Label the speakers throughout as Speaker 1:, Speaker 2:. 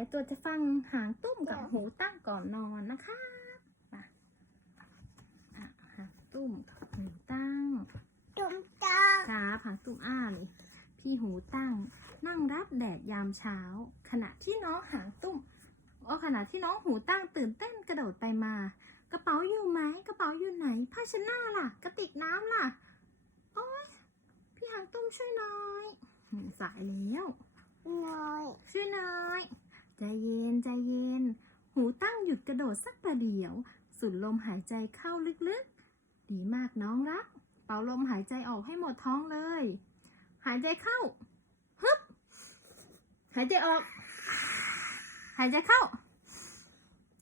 Speaker 1: ายตัวจะฟังหางตุ้มกับหูตั้งก่อนนอนนะคะมาอะหางตุ้มกับหูตั้ง
Speaker 2: ตุ้มตา
Speaker 1: ครับหางตุ้มอ้านี่พี่หูตั้งนั่งรับแดดยามเช้า ขณะที่น้องหางตุ้มอ๋อขณะที่น้องหูตั้งตื่นเต้นกระโดดไปมา กระเป๋าอยู่ไหมกระเป๋าอยู่ไหนผ้าเชดหน้าล่ะ กระติกน้ำล่ะโอ๊ยพี่หางตุ้มช่วยหน่อยอืมสายแล้ว
Speaker 2: น้อย
Speaker 1: ช่วยหน่อย ใจเย็นใจเย็น หูตั้งหยุดกระโดดสักประเดี๋ยวสูดลมหายใจเข้าลึกๆ ดีมากน้องรัก เป่าลมหายใจออกให้หมดท้องเลย หายใจเข้าฮึบหายใจออก หายใจเข้า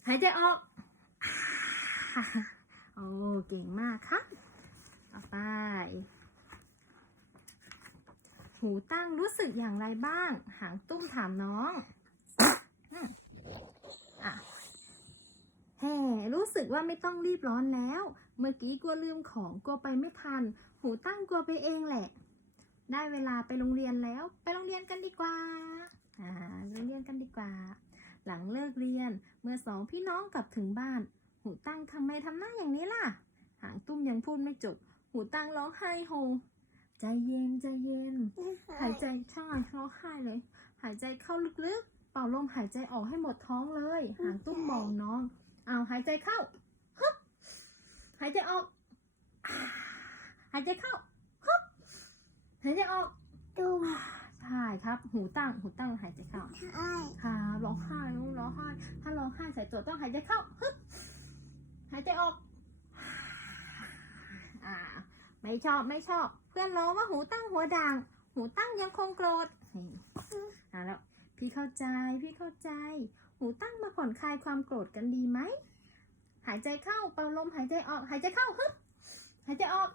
Speaker 1: หายใจออก โอ้เก่งมากครับต่อไป หูตั้งรู้สึกอย่างไรบ้าง หางตุ้มถามน้องอืมอะแฮ่รู้สึ กว่าไม่ต้องรีบร้อนแล้ว เมื่อกี้กลัวลืมของกลัวไปไม่ทัน หูตั้งกลัวไปเองแหละ ได้เวลาไปโรงเรียนแล้ว ไปโรงเรียนกันดีกว่าอ่าโรงเรียนกันดีกว่า หลังเลิกเรียนเมื่อสองพี่น้องกลับถึงบ้าน หูตั้งทำไมทำหน้าอย่างนี้ล่ะ หางตุ้มยังพูดไม่จบ หูตั้งร้องไห้โฮใจเย็นใจเย็น หายใจใช่ร้องไห้เลย หายใจเข้าลึกๆ เป่าลมหายใจออกให้หมดท้องเลย หางตุ้มมองน้อง เอาหายใจเข้าฮึบหายใจออกอ่าหายใจเข้าฮึบหายใจออก
Speaker 2: ตุ้ม
Speaker 1: ใช่ครับ หูตั้ง หูตั้งหายใจเข้า
Speaker 2: ใช่
Speaker 1: ค่ะร้องไห้ลูกร้องไห้ ถ้าร้องไห้ใส่ตัวต้องหายใจเข้าฮึบหายใจออก อ่า ไม่ชอบไม่ชอบ เพื่อนร้องว่าหูตั้งหัวด่าง หูตั้งยังคงโกรธนี่อ่าแล้ว พี่เข้าใจ พี่เข้าใจ หูตั้งมาผ่อนคลายความโกรธกันดีไหม หายใจเข้าเป่าลมหายใจออก หายใจเข้าฮึบหายใจออก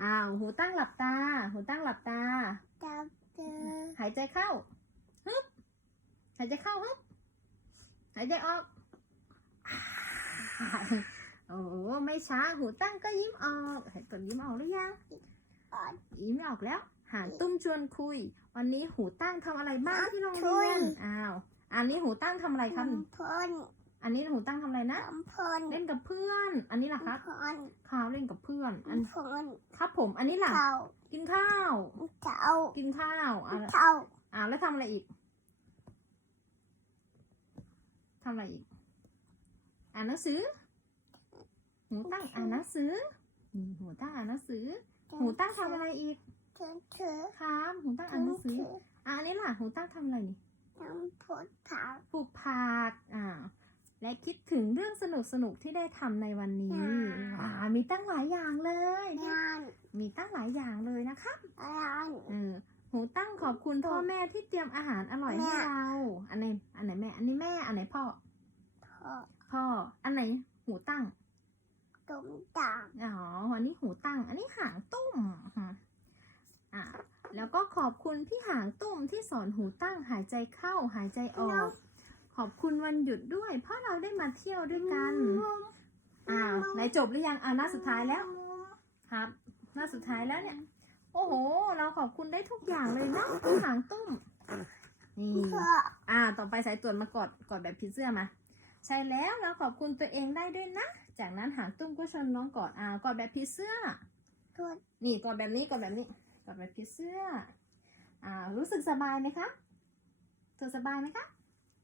Speaker 1: อ้าว หูตั้งหลับตา หูตั้งหลับตา
Speaker 2: จับเจอ
Speaker 1: หายใจเข้าฮึบหายใจเข้าฮึบหายใจออก โอ้โหไม่ช้า หูตั้งก็ยิ้มออกเห็นตัวยิ้มออกหรือยัง
Speaker 2: อ่อน
Speaker 1: ยิ้มออกแล้ว หางตุ้มชวนคุย วันนี้หูตั้งทำอะไรบ้างที่โรงเรียน อ้าว อันนี้หูตั้งทำอะไรครับ
Speaker 2: ลำพน
Speaker 1: อันนี้หูตั้งทำอะไรนะ
Speaker 2: ลำพน
Speaker 1: เล่นกับเพื่อน อันนี้ล่ะครับ
Speaker 2: ลำพน
Speaker 1: ข้าวเล่นกับเพื่อน อัน
Speaker 2: ลำพน
Speaker 1: ครับผม อันนี้ล่ะ
Speaker 2: เต่า
Speaker 1: กินข้าว
Speaker 2: เต่า
Speaker 1: กินข้าวอ่า
Speaker 2: เต่า
Speaker 1: อ่าแล้วทำอะไรอีกทำอะไรอีก อ่านหนังสือ หูตั้งอ่านหนังสืออืมหูตั้งอ่านหนังสือ หูตั้งทำอะไรอีก
Speaker 2: เถือเถือ
Speaker 1: ครับหูตั้งอ่านหนังสืออ่าอันนี้ล่ะหูตั้งทำอะไรนี่
Speaker 2: ลำพนเต่า
Speaker 1: ปลูกผักอ่าและคิดถึงเรื่องสนุกสนุกๆที่ได้ทำในวันนี้ว้ามีตั้งหลายอย่างเลยเนี่ย
Speaker 2: งาน
Speaker 1: มีตั้งหลายอย่างเลยนะครับ
Speaker 2: งาน
Speaker 1: เออหูตั้งขอบคุณพ่อแม่ที่เตรียมอาหารอร่อยให้
Speaker 2: แม่
Speaker 1: เราอันไหนอันไหนแม่ อันนี้แม่อันไหนพ่อ
Speaker 2: พ่อ
Speaker 1: พ่ออันไหนหูตั้ง
Speaker 2: ตุ้มตาม
Speaker 1: อ๋ออันนี้หูตั้ง อันนี้หางตุ้มฮะ อะแล้วก็ขอบคุณพี่หางตุ้มที่สอนหูตั้งหายใจเข้าหายใจออก ขอบคุณวันหยุดด้วย เพราะเราได้มาเที่ยวด้วยกันอ้าวไหนจบหรือยังอ่าหน้าสุดท้ายแล้ว ครับ หน้าสุดท้ายแล้วเนี่ย โอ้โห เราขอบคุณได้ทุกอย่างเลยนะพี่หางตุ้มนี่
Speaker 2: พ่อ
Speaker 1: อ่า ต่อไปสายตรวจมากอดกอดแบบผีเสื้อมา ใช่แล้วเราขอบคุณตัวเองได้ด้วยนะ จากนั้นหางตุ้มก็ชวนน้องกอดอ่ากอดแบบผีเสื้อ
Speaker 2: ตัว
Speaker 1: นี่กอดแบบนี้กอดแบบนี้ กอดแบบผีเสื้ออ่ารู้สึกสบายไหมคะเธอสบายไหมคะ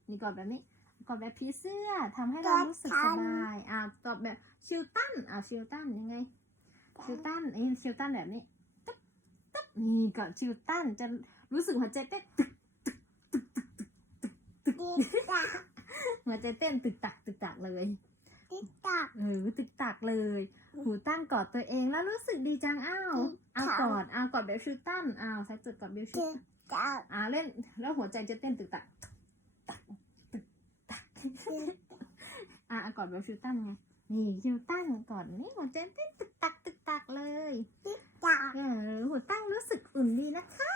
Speaker 1: นี่กอดแบบนี้กอดแบบผีเสื้อทำให้เรารู้สึกสบายอ่ากอดแบบชิลตันอ่าชิลตันยังไงชิลตันเอ้ยชิลตันแบบนี้ตึ๊บตึ๊บนี่กอดชิลตันจะรู้สึกหัวใจเต้นตึก
Speaker 2: ติ๊กตัก
Speaker 1: หัวใจเต้นตึกตักตึกตักเลย
Speaker 2: ติ๊กตัก
Speaker 1: เออตึกตักเลย หูตั้งกอดตัวเองแล้วรู้สึกดีจังอ้าวเอา
Speaker 2: ค่ะ
Speaker 1: กอดเอากอดแบบชิลตันอ้าวใส่จุดกอดแบบชิล
Speaker 2: ติ๊
Speaker 1: ตั
Speaker 2: ก
Speaker 1: น
Speaker 2: ตัก
Speaker 1: อ่าเล่นแล้วหัวใจจะเต้นตึกตักตักตึกตัก
Speaker 2: ติ๊ก
Speaker 1: อะเอากอดแบบชิลตันไงนี่ชิลตันกอดนี่หัวใจเต้นตึกตักตึกตักเลย
Speaker 2: ตัก
Speaker 1: เออหัวตั้งรู้สึกอุ่นดีนะคะอ่า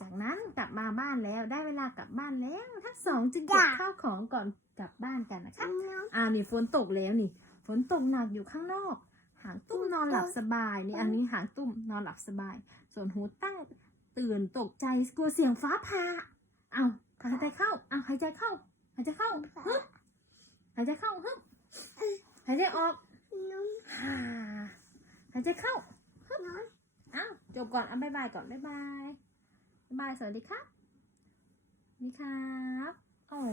Speaker 1: จากนั้นกลับมาบ้านแล้วได้เวลากลับบ้านแล้ว ทั้งสองจึงเก็บข้าวของก่อนกลับบ้านกันนะคะอ่านี่ฝนตกแล้วนี่ ฝนตกหนักอยู่ข้างนอก หางตุ้มนอนหลับสบายนี่อันนี้หางตุ้มนอนหลับสบาย ส่วนหูตั้งตื่นตกใจกลัวเสียงฟ้าผ่าเอาหายใจเข้าเอาหายใจเข้าหายใจเข้าฮึบหายใจเข้าฮึบหายใจออก
Speaker 2: นุ่ม
Speaker 1: ฮ่าหายใจเข้า
Speaker 2: น้อย
Speaker 1: อ้าวจบก่อนเอาบายบายก่อนบายบาย บาย สวัสดีครับนี่ครับ โอ้โ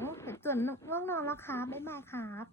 Speaker 1: หเดี๋ยวตื่นง่วงนอนแล้วครับบายบายครับ